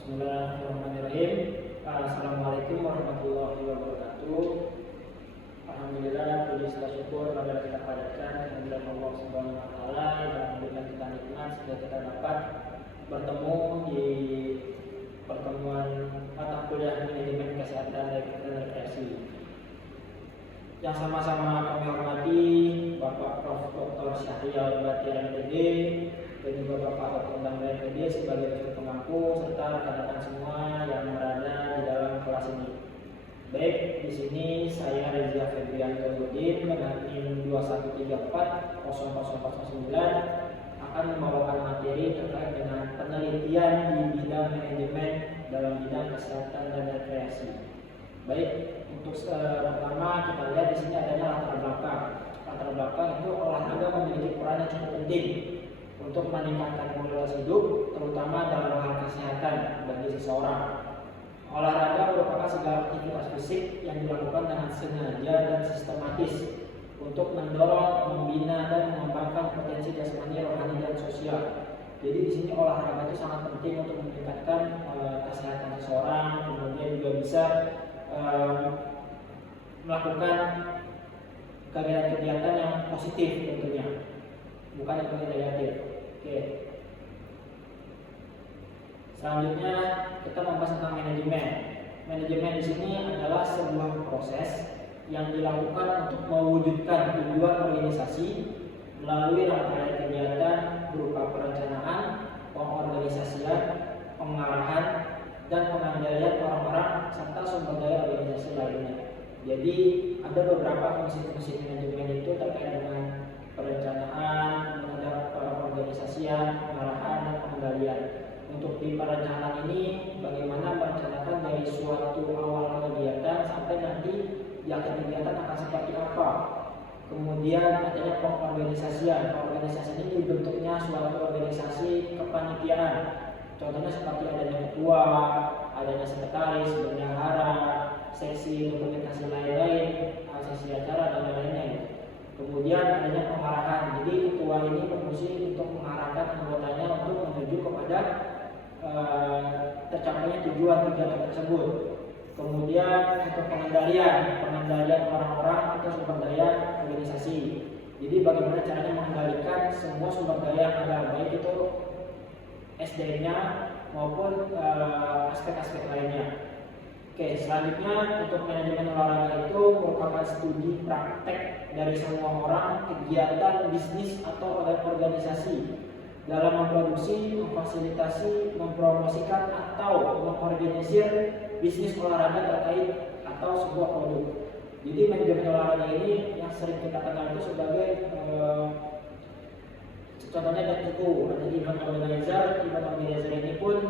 Bismillahirrahmanirrahim. Assalamualaikum warahmatullahi wabarakatuh. Alhamdulillah, puji serta syukur pada kita panjatkan kehadiran Allah Subhanahu wa taala dan memberikan kita nikmat sehingga kita dapat bertemu di pertemuan mata kuliah manajemen kesehatan dan rekreasi. Yang sama-sama kami hormati Bapak Prof. Dr. Syahrial Batiar MPD dan juga Bapak Dr. Undang MPD sebagai dosen pengampu serta rekan-rekan semua yang berada di dalam kelas ini. Baik, di sini saya Reza Febrianto Budin dengan NIM 21340049 akan membawakan materi terkait dengan penelitian di bidang manajemen dalam bidang kesehatan dan rekreasi. Baik, untuk pertama kita lihat di sini adanya latar belakang. Latar belakang itu olahraga memiliki peran yang cukup penting untuk meningkatkan kualitas hidup, terutama dalam hal kesehatan bagi seseorang. Olahraga merupakan segala aktivitas fisik yang dilakukan dengan sengaja dan sistematis untuk mendorong, membina dan mengembangkan potensi jasmani, rohani dan sosial. Jadi di sini olahraga itu sangat penting untuk meningkatkan kesehatan seseorang, kemudian juga bisa melakukan kegiatan-kegiatan yang positif tentunya, bukan yang negatif. Oke. Selanjutnya kita membahas tentang manajemen. Manajemen di sini adalah sebuah proses yang dilakukan untuk mewujudkan tujuan organisasi melalui rangkaian kegiatan berupa perencanaan, pengorganisasian, pengarahan, dan pengendalian orang-orang serta sumber daya organisasi lainnya. Jadi ada beberapa fungsi-fungsi manajemen itu terkait dengan perencanaan, pengorganisasian, pengarahan, dan pengendalian. Untuk di perencanaan ini bagaimana merencanakan dari suatu awal kegiatan sampai nanti di akhir kegiatan akan seperti apa. Kemudian adanya pengorganisasian. Organisasi ini dibentuknya suatu organisasi kepanitiaan. Contohnya seperti adanya ketua, adanya sekretaris, bendahara, seksi dokumentasi lain-lain, sesi acara dan lain-lainnya. Kemudian adanya pengarahan. Jadi ketua ini berfungsi untuk mengarahkan anggotanya untuk menuju kepada tercapainya tujuan kegiatan tersebut. Kemudian untuk pengendalian orang-orang atau sumber daya organisasi. Jadi bagaimana caranya mengendalikan semua sumber daya yang ada, baik itu SDM-nya maupun aspek-aspek lainnya. Oke, selanjutnya untuk manajemen olahraga itu merupakan studi praktek dari semua orang, kegiatan, bisnis atau organisasi dalam memproduksi, memfasilitasi, mempromosikan atau mengorganisir bisnis olahraga terkait atau sebuah produk. Jadi manajemen olahraga ini yang sering kita kenal itu sebagai contohnya ada event organizer. Event organizer ini pun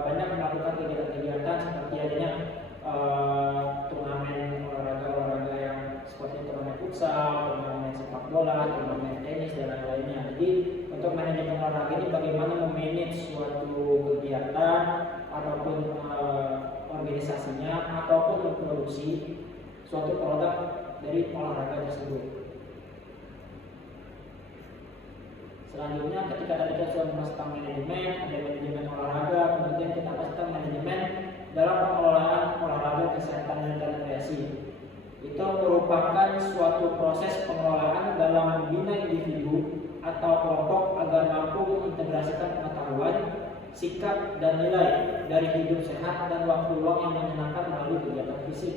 banyak melakukan kegiatan-kegiatan seperti adanya turnamen olahraga yang seperti turnamen futsal, turnamen sepak bola, turnamen tenis dan lain-lainnya. Jadi untuk manajemen olahraga ini bagaimana memanage suatu kegiatan ataupun organisasinya ataupun memproduksi suatu produk dari olahraga tersebut. Selanjutnya ketika tadi kita sudah membahas tentang manajemen, ada manajemen olahraga, kemudian kita bahas tentang manajemen dalam pengelolaan olahraga kesehatan dan rekreasi. Itu merupakan suatu proses pengelolaan dalam membina individu atau kelompok agar mampu mengintegrasikan pengetahuan, sikap, dan nilai dari hidup sehat dan waktu luang yang menyenangkan melalui kegiatan fisik.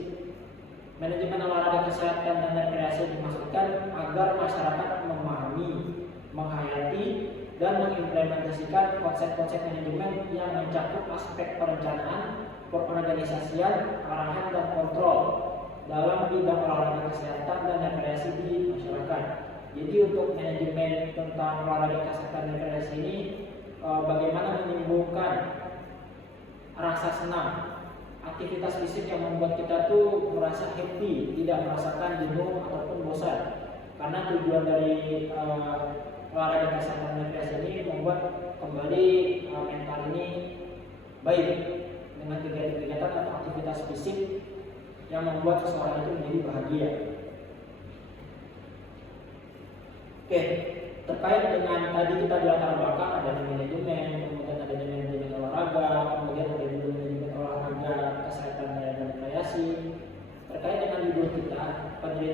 Manajemen olahraga kesehatan dan rekreasi dimaksudkan agar masyarakat memahami, menghayati, dan mengimplementasikan konsep-konsep manajemen yang mencakup aspek perencanaan, perorganisasian, arahan, dan kontrol dalam bidang olahraga kesehatan dan rekreasi di masyarakat. Jadi untuk manajemen tentang olahraga kesehatan dan rekreasi ini bagaimana menimbulkan rasa senang, aktivitas fisik yang membuat kita tuh merasa happy, tidak merasakan jenuh ataupun bosan. Karena tujuan dari olahraga kesehatan dan rekreasi ini membuat kembali mental ini baik dengan kegiatan-kegiatan atau aktivitas fisik yang membuat seseorang itu menjadi bahagia. Oke, terkait dengan tadi kita di latar belakang ada manajemen, kemudian ada manajemen olahraga, kemudian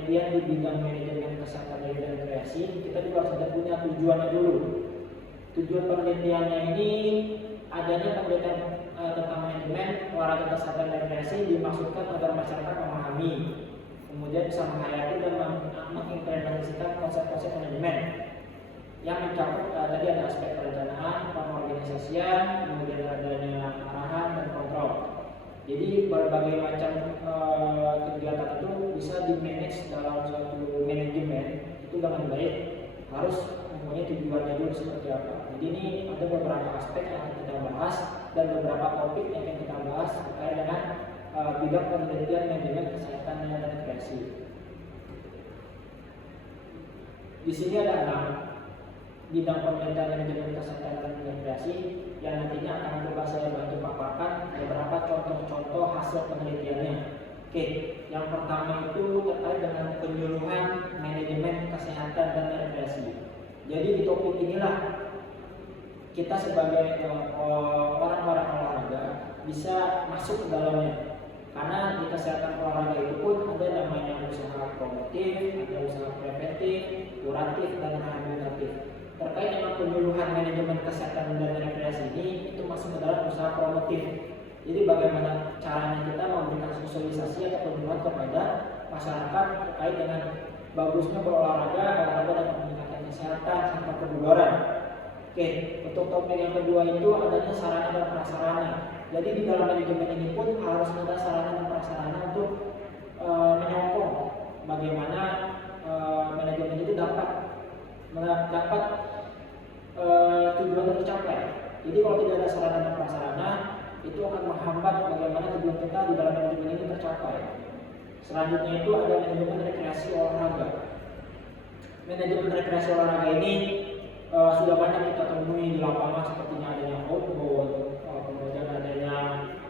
penelitian di bidang manajemen kesehatan dan rekreasi, kita juga harus punya tujuannya dulu. Tujuan penelitiannya ini adanya penelitian tentang manajemen olahraga kesehatan dan rekreasi dimaksudkan agar masyarakat memahami, kemudian bisa menghayati dan mengimplementasikan konsep-konsep manajemen yang mencakup tadi ada aspek perencanaan, pengorganisasian, kemudian adanya arahan dan kontrol. Jadi berbagai macam kegiatan itu bisa di-manage dalam suatu manajemen itu dengan baik, harus mempunyai tujuannya dulu seperti apa. Jadi ini ada beberapa aspek yang akan kita bahas dan beberapa topik yang akan kita bahas terkait dengan bidang penelitian manajemen kesehatan dan rekreasi. Di sini ada 6 bidang penelitian manajemen kesehatan dan rekreasi yang nantinya akan coba saya bantu paparkan beberapa contoh-contoh hasil penelitiannya. Oke, yang pertama itu terkait dengan penyuluhan manajemen kesehatan dan rekreasi. Jadi di topik inilah kita sebagai orang-orang olahraga bisa masuk ke dalamnya. Karena di kesehatan olahraga itu pun ada namanya usaha promotif, ada usaha preventif, kuratif, dan rehabilitatif. Terkait dengan penyuluhan manajemen kesehatan dan rekreasi ini itu masuk ke dalam usaha promotif. Jadi bagaimana caranya kita memberikan sosialisasi atau penyuluhan kepada masyarakat terkait dengan bagusnya berolahraga, olahraga dapat meningkatkan kesehatan serta kebugaran. Oke, untuk topik yang kedua itu adanya sarana dan prasarana. Jadi di dalam manajemen ini pun harus ada sarana dan prasarana untuk menyokong bagaimana manajemen itu dapat tujuan tercapai. Jadi kalau tidak ada sarana dan prasarana itu akan menghambat bagaimana tujuan kita di dalam manajemen ini tercapai. Selanjutnya itu ada manajemen rekreasi olahraga. Manajemen rekreasi olahraga ini sudah banyak kita temui di lapangan seperti adanya outbound, kemudian adanya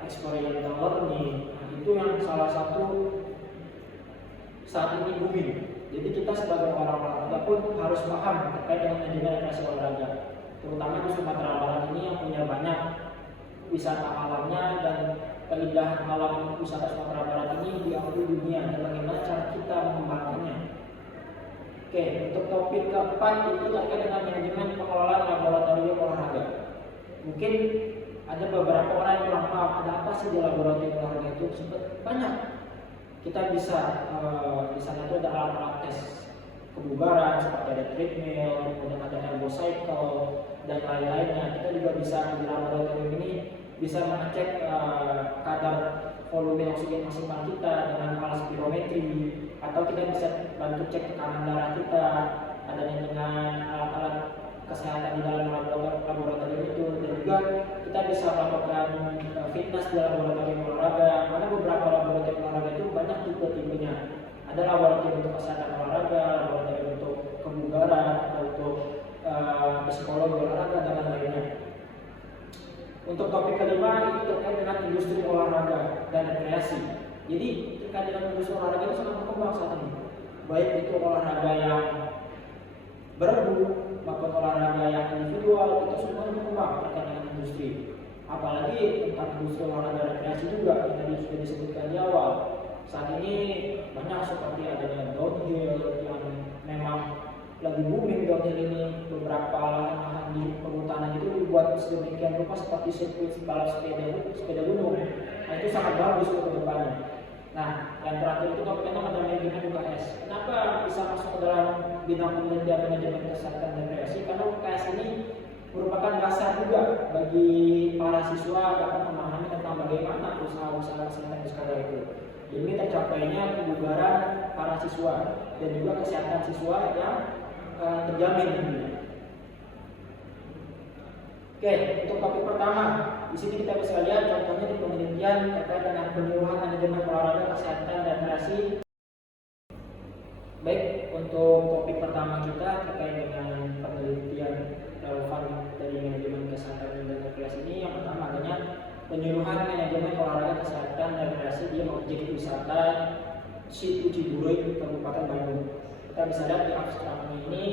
experiential learning. Nah, itu yang salah satu saat ini booming. Jadi kita sebagai orang olahraga pun harus paham terkait dengan manajemen rekreasi olahraga. Terutama di Sumatera Barat ini yang punya banyak wisata alamnya dan keindahan alam wisata Sumatera Barat ini diakui dunia dan bagaimana cara kita mengembangkannya. Oke, untuk topik keempat itu terkait dengan manajemen pengelolaan laboratorium olahraga. Mungkin ada beberapa orang yang kurang paham ada apa sih di laboratorium olahraga itu. Banyak. Kita bisa di sana itu ada alat-alat tes kebugaran seperti ada treadmill, kemudian ada ergocycle dan lain-lainnya. Kita juga bisa di laboratorium ini bisa mengecek kadar volume oksigen maksimal kita dengan alat spirometri, atau kita bisa bantu cek tekanan darah kita adanya dengan alat-alat kesehatan di dalam laboratorium itu, dan juga kita bisa melakukan fitness di laboratorium olahraga. Karena beberapa laboratorium olahraga itu banyak tipe-tipenya. Ada laboratorium untuk kesehatan olahraga, laboratorium untuk kebugaran, atau untuk psikologi olahraga dan lain-lainnya. Untuk topik kelima itu terkait dengan industri olahraga dan rekreasi. Jadi terkait dengan industri olahraga itu sangat berkembang saat ini. Baik itu olahraga yang bergu maupun olahraga yang individual, itu semuanya berkembang terkait dengan industri. Apalagi tentang industri olahraga rekreasi juga yang tadi sudah disebutkan di awal. Saat ini banyak seperti adanya downhill yang memang lagi booming. Downhill ini beberapa lahan di perhutanan itu dibuat sedemikian rupa seperti sirkuit balap sepeda gunung. Nah, itu sangat bagus untuk kedepannya. Nah, yang terakhir itu topik tentang ada manajemen UKS. Kenapa bisa masuk ke dalam bidang penelitian manajemen kesehatan dan rekreasi? Karena UKS ini merupakan dasar juga bagi para siswa dapat memahami tentang bagaimana usaha-usaha kesehatan di sekolah itu. Demi tercapainya kebugaran para siswa dan juga kesehatan siswa yang terjamin tentunya. Oke, untuk topik pertama, di sini kita bisa lihat contohnya di penelitian terkait dengan penyuluhan manajemen olahraga kesehatan dan rekreasi. Baik, untuk topik pertama kita terkait dengan penelitian relevan dari manajemen kesehatan dan rekreasi ini, yang pertama adanya penyuluhan manajemen olahraga kesehatan dan rekreasi di objek wisata Situ Ciburuy, Kabupaten Bandung. Kita bisa lihat di abstraknya ini.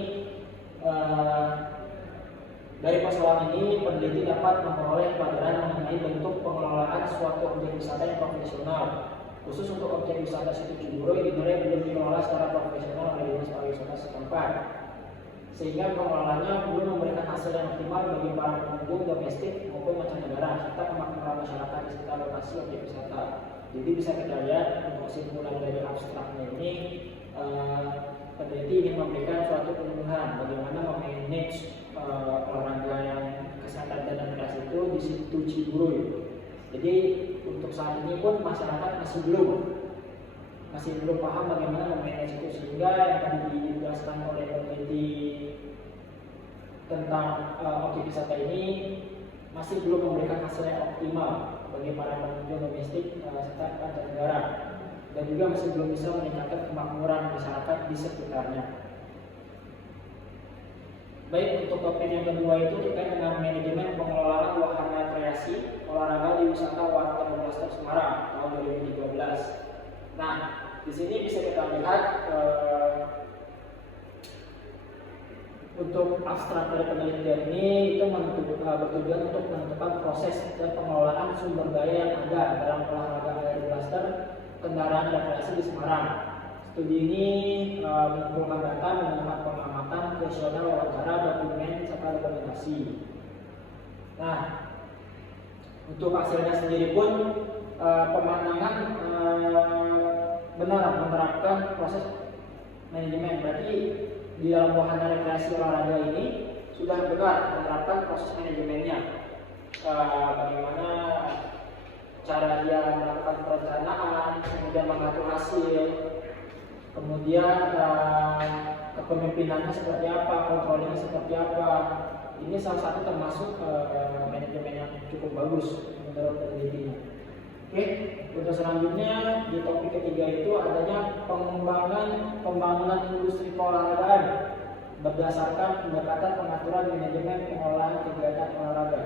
Dari persoalan ini, peneliti dapat memperoleh pelajaran mengenai bentuk pengelolaan suatu objek wisata yang profesional, Khusus untuk objek wisata situ Cibubur dinilai belum dikelola secara profesional oleh Dinas Pariwisata setempat, sehingga pengelolanya belum memberikan hasil yang optimal bagi para pengunjung domestik maupun mancanegara serta kemakmuran masyarakat di sekitar lokasi objek wisata. Jadi bisa kita lihat untuk kesimpulan dari abstraknya ini, peneliti ingin memberikan suatu penyuluhan bagaimana memanage olahraga yang kesehatan dan rekreasi itu di situ Cibubur. Jadi untuk saat ini pun masyarakat masih belum paham bagaimana memanage itu, sehingga yang tadi dijelaskan oleh peneliti tentang objek wisata ini masih belum memberikan hasil yang optimal bagi para pengunjung domestik serta mancanegara, dan juga masih belum bisa meningkatkan kemakmuran masyarakat di sekitarnya. Baik, untuk topik yang kedua itu terkait dengan manajemen pengelolaan wahana rekreasi olahraga di wisata Water Blaster Semarang tahun 2013. Nah, di sini bisa kita lihat untuk abstrak dari penelitian ini itu bertujuan untuk menentukan proses dan pengelolaan sumber daya yang ada dalam olahraga air blaster kendaraan rekreasi di Semarang. Studi ini mengumpulkan data menggunakan pengamatan, kuesioner, wawancara, dokumen, serta dokumentasi. Nah, untuk hasilnya sendiri pun pemandangan benar menerapkan proses manajemen. Berarti di dalam wahana rekreasi olahraga ini sudah benar menerapkan proses manajemennya. Bagaimana cara dia melakukan perencanaan, kemudian mengatur hasil, kemudian kepemimpinannya seperti apa, kontrolnya seperti apa. Ini salah satu termasuk manajemen yang cukup bagus menurut penelitinya. Oke, untuk selanjutnya di topik ketiga itu adanya pembangunan industri keolahragaan berdasarkan pendekatan pengaturan manajemen pengolahan kegiatan olahraga.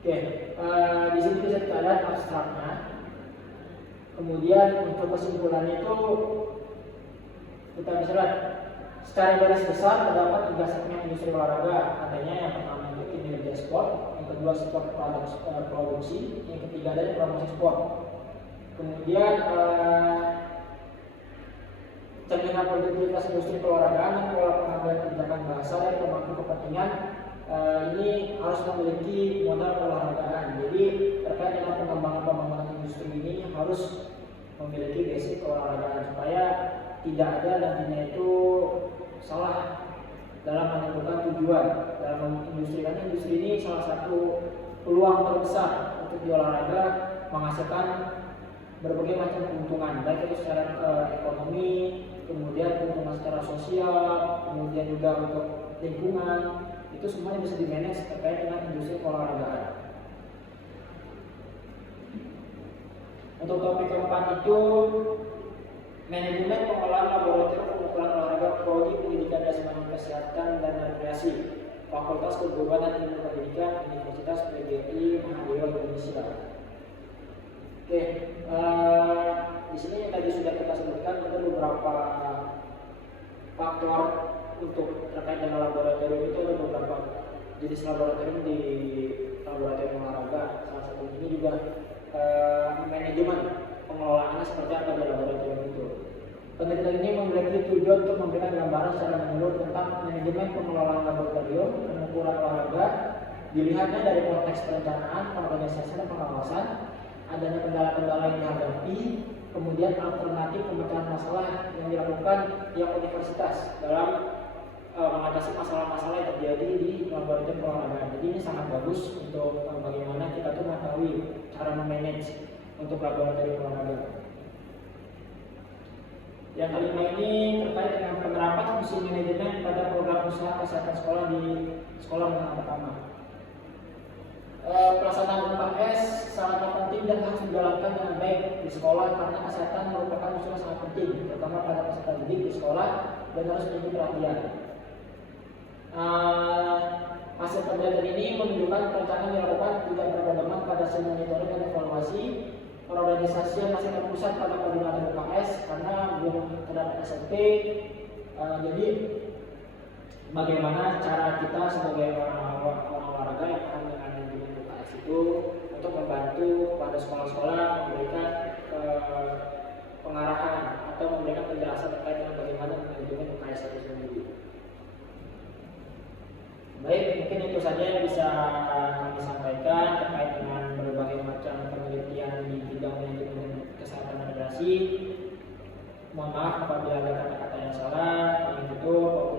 Oke, di sini bisa kita lihat abstraknya. Kemudian untuk kesimpulannya itu kita bisa lihat secara garis besar terdapat 3 segmen industri olahraga. Adanya yang pertama itu kinerja sport, yang kedua sport produksi, yang ketiga adalah promosi sport. Kemudian cerminan produktivitas industri keolahragaan dan pola pengambilan kebijakan bahasa dari pemangku kepentingan ini harus memiliki modal keolahragaan. Jadi terkait dengan pengembangan industri ini harus memiliki basic keolahragaan supaya tidak ada nantinya itu salah dalam menentukan tujuan dalam industri, karena industri ini salah satu peluang terbesar untuk di olahraga menghasilkan berbagai macam keuntungan, baik itu secara ekonomi, kemudian keuntungan secara sosial, kemudian juga untuk lingkungan. Itu semuanya bisa dimanage terkait dengan industri olahragaan. Untuk topik keempat itu manajemen pengolahan laboratorium pengukuran olahraga prodi pendidikan dasar kesehatan dan rekreasi Fakultas Keguruan dan Ilmu Pendidikan Universitas PGRI Mahadeo Indonesia. Oke, di sini yang tadi sudah kita sebutkan ada beberapa faktor untuk terkait dengan laboratorium. Itu ada beberapa jenis laboratorium di laboratorium olahraga. Salah satu ini juga manajemen pengelolaannya seperti apa di laboratorium itu. Penelitian ini memiliki tujuan untuk memberikan gambaran secara menyeluruh tentang manajemen pengelolaan laboratorium pengukuran olahraga, dilihatnya dari konteks perencanaan, organisasi dan pengawasan, adanya kendala-kendala yang dihadapi, kemudian alternatif pemecahan masalah yang dilakukan pihak universitas dalam mengatasi masalah-masalah yang terjadi di laboratorium olahraga. Jadi ini sangat bagus untuk bagaimana kita tuh mengetahui cara memanage untuk laboratorium olahraga. Yang kelima ini terkait dengan penerapan fungsi manajemen pada program usaha kesehatan sekolah di sekolah menengah pertama. Pelaksanaan UKS sangat penting dan harus dijalankan dengan baik di sekolah karena kesehatan merupakan unsur yang sangat penting, terutama pada peserta didik di sekolah, dan harus menjadi perhatian. Hasil penelitian ini menunjukkan perencanaan dilakukan tidak berpedoman pada hasil monitoring dan evaluasi. Organisasi yang masih terpusat pada koordinator UKS karena belum terdapat SOP. Jadi bagaimana cara kita sebagai orang olahraga yang paham dengan manajemen UKS itu untuk membantu pada kepada sekolah-sekolah memberikan pengarahan atau memberikan penjelasan terkait dengan bagaimana manajemen UKS itu sendiri. Baik, mungkin itu saja yang bisa kami sampaikan terkait dengan berbagai macam penelitian di bidang manajemen kesehatan dan regenerasi. Mohon maaf apabila ada kata-kata yang salah. Kami tutup.